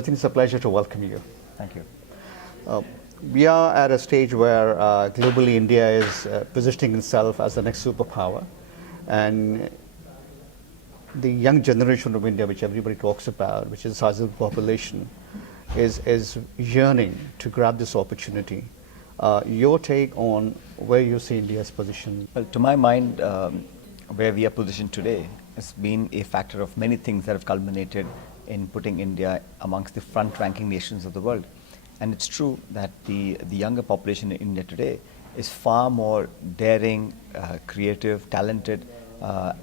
Sachin, it's a pleasure to welcome you. Thank you. Uh, we are at a stage where globally India is positioning itself as the next superpower, and the young generation of India, which everybody talks about, which is a sizable population, is yearning to grab this opportunity. Your take on where you see India's position? Well, to my mind, where we are positioned today has been a factor of many things that have culminated in putting India amongst the front-ranking nations of the world. And it's true that the younger population in India today is far more daring, creative, talented,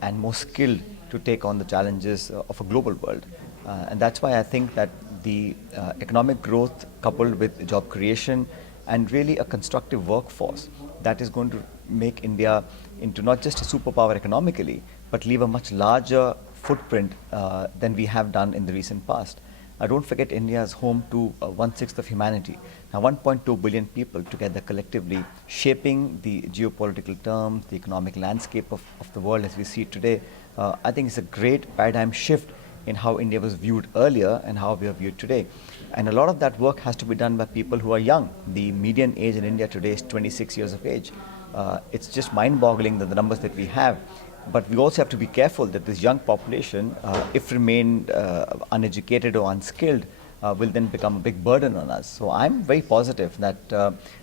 and more skilled to take on the challenges of a global world. And that's why I think that the economic growth coupled with job creation and really a constructive workforce that is going to make India into not just a superpower economically, but leave a much larger footprint than we have done in the recent past. Don't forget, India is home to 1/6 of humanity. Now, 1.2 billion people together collectively shaping the geopolitical terms, the economic landscape of the world as we see it today. I think it's a great paradigm shift in how India was viewed earlier and how we are viewed today. And a lot of that work has to be done by people who are young. The median age in India today is 26 years of age. It's just mind-boggling that the numbers that we have. But we also have to be careful that this young population, if remained uneducated or unskilled, will then become a big burden on us. So I'm very positive that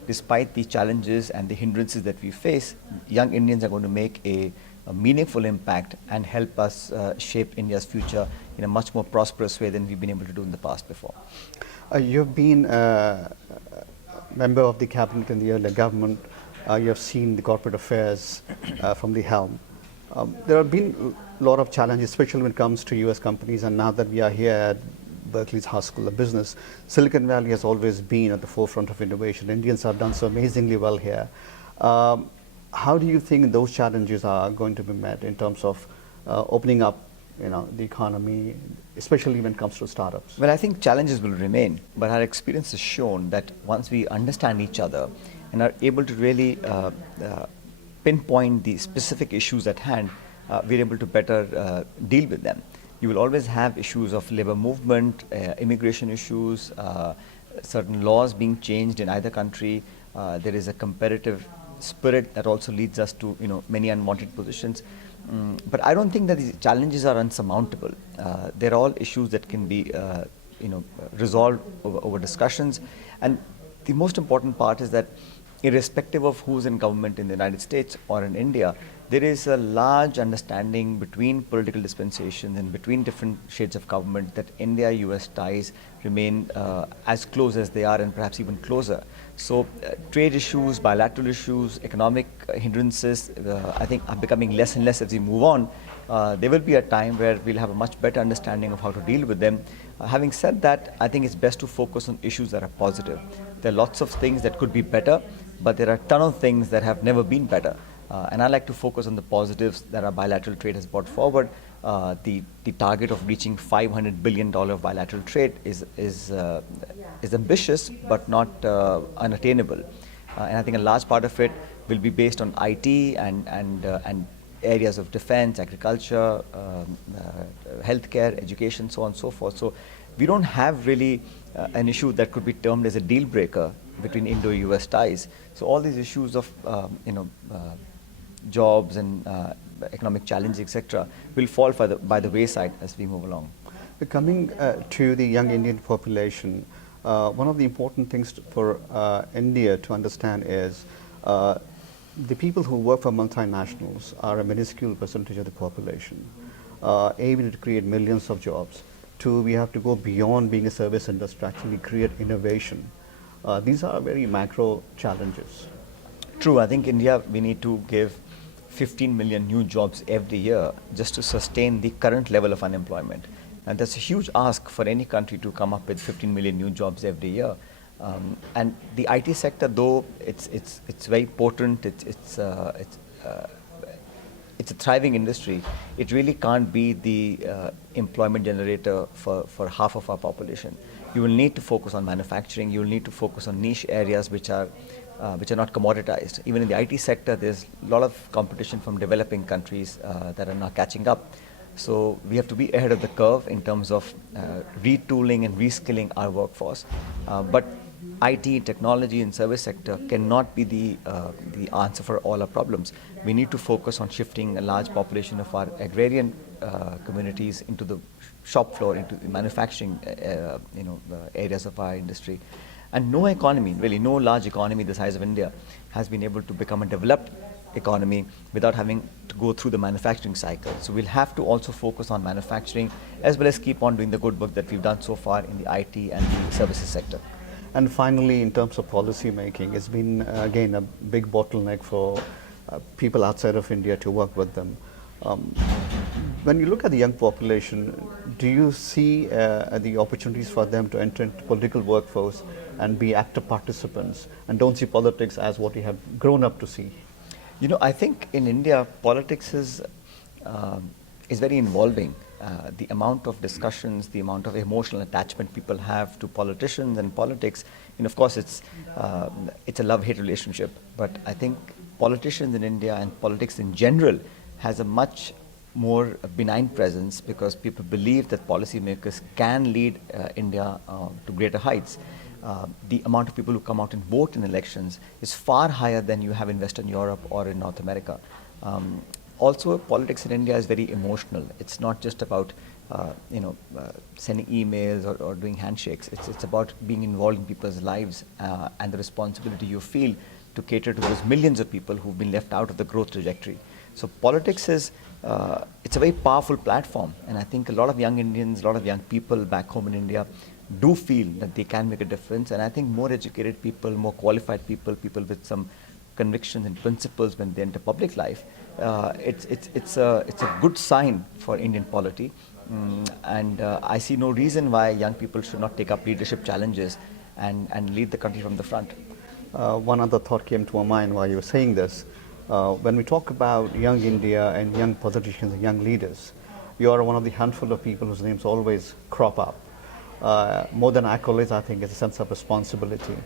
despite the challenges and the hindrances that we face, young Indians are going to make a meaningful impact and help us shape India's future in a much more prosperous way than we've been able to do in the past before. You've been a member of the cabinet in the earlier government. You have seen the corporate affairs from the helm. There have been a lot of challenges, especially when it comes to US companies, and now that we are here at Berkeley's Haas School of Business, Silicon Valley has always been at the forefront of innovation. Indians have done so amazingly well here. How do you think those challenges are going to be met in terms of opening up the economy, especially when it comes to startups? Well, I think challenges will remain, but our experience has shown that once we understand each other and are able to really pinpoint the specific issues at hand, we're able to better deal with them. You will always have issues of labor movement, immigration issues, certain laws being changed in either country. There is a competitive spirit that also leads us to many unwanted positions. But I don't think that these challenges are unsurmountable. They're all issues that can be resolved over discussions. And the most important part is that irrespective of who's in government in the United States or in India, there is a large understanding between political dispensations and between different shades of government that India-US ties remain as close as they are and perhaps even closer. So trade issues, bilateral issues, economic hindrances, I think are becoming less and less as we move on. There will be a time where we'll have a much better understanding of how to deal with them. Having said that, I think it's best to focus on issues that are positive. There are lots of things that could be better, but there are a ton of things that have never been better. And I like to focus on the positives that our bilateral trade has brought forward. The target of reaching $500 billion of bilateral trade is ambitious, but not unattainable. And I think a large part of it will be based on IT and areas of defense, agriculture, healthcare, education, so on and so forth. So we don't have really an issue that could be termed as a deal breaker between Indo-US ties. So all these issues of jobs and economic challenges, etc., will fall by the wayside as we move along. Coming to the young Indian population, one of the important things for India to understand is the people who work for multinationals are a minuscule percentage of the population. Aiming to create millions of jobs. Two, we have to go beyond being a service industry, actually create innovation. These are very macro challenges. True, I think India, we need to give 15 million new jobs every year just to sustain the current level of unemployment. And that's a huge ask for any country to come up with 15 million new jobs every year. And the IT sector, though it's very potent, it's a thriving industry, it really can't be the employment generator for half of our population. You will need to focus on manufacturing, you will need to focus on niche areas which are not commoditized. Even in the IT sector, there's a lot of competition from developing countries that are now catching up. So we have to be ahead of the curve in terms of retooling and reskilling our workforce. But IT, technology, and service sector cannot be the answer for all our problems. We need to focus on shifting a large population of our agrarian communities into the shop floor, into the manufacturing, areas of our industry. And no economy, really no large economy the size of India, has been able to become a developed economy without having to go through the manufacturing cycle. So we'll have to also focus on manufacturing as well as keep on doing the good work that we've done so far in the IT and the services sector. And finally, in terms of policy making, it's been again a big bottleneck for people outside of India to work with them. When you look at the young population, do you see the opportunities for them to enter into political workforce and be active participants, and don't see politics as what you have grown up to see? I think in India, politics is very involving. The amount of discussions, the amount of emotional attachment people have to politicians and politics, of course, it's a love-hate relationship. But I think politicians in India and politics in general has a much more benign presence, because people believe that policymakers can lead India to greater heights. The amount of people who come out and vote in elections is far higher than you have in Western Europe or in North America. Also, politics in India is very emotional. It's not just about sending emails or doing handshakes. It's about being involved in people's lives and the responsibility you feel to cater to those millions of people who've been left out of the growth trajectory. So politics is it's a very powerful platform, and I think a lot of young Indians, a lot of young people back home in India do feel that they can make a difference. And I think more educated people, more qualified people, people with some convictions and principles when they enter public life, it's a good sign for Indian polity. And I see no reason why young people should not take up leadership challenges and lead the country from the front. One other thought came to my mind while you were saying this. When we talk about young India and young politicians and young leaders, you are one of the handful of people whose names always crop up. More than accolades, I think it's a sense of responsibility.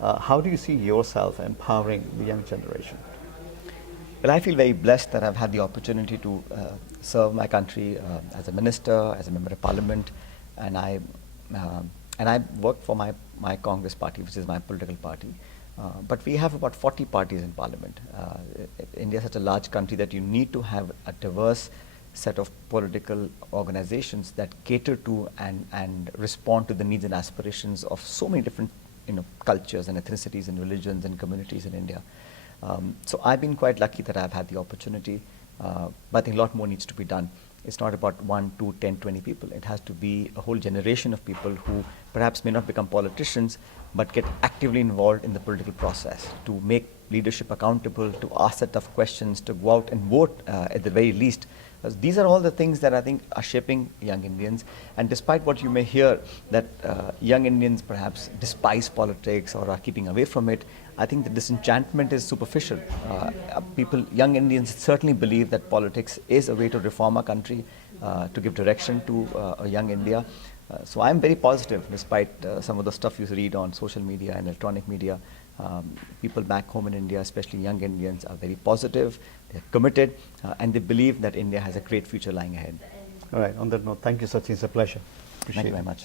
How do you see yourself empowering the young generation? Well, I feel very blessed that I've had the opportunity to serve my country as a minister, as a member of parliament, and I work for my Congress party, which is my political party. But we have about 40 parties in parliament. India is such a large country that you need to have a diverse set of political organizations that cater to and respond to the needs and aspirations of so many different cultures and ethnicities and religions and communities in India. So I've been quite lucky that I've had the opportunity, but I think a lot more needs to be done. It's not about 1, 2, 10, 20 people. It has to be a whole generation of people who perhaps may not become politicians, but get actively involved in the political process, to make leadership accountable, to ask the tough questions, to go out and vote at the very least. These are all the things that I think are shaping young Indians. And despite what you may hear, that young Indians perhaps despise politics or are keeping away from it, I think the disenchantment is superficial. Young Indians certainly believe that politics is a way to reform our country, to give direction to a young India. So I'm very positive, despite some of the stuff you read on social media and electronic media. People back home in India, especially young Indians, are very positive, they're committed, and they believe that India has a great future lying ahead. All right, on that note, thank you, Sachin. It's a pleasure. Thank you very much.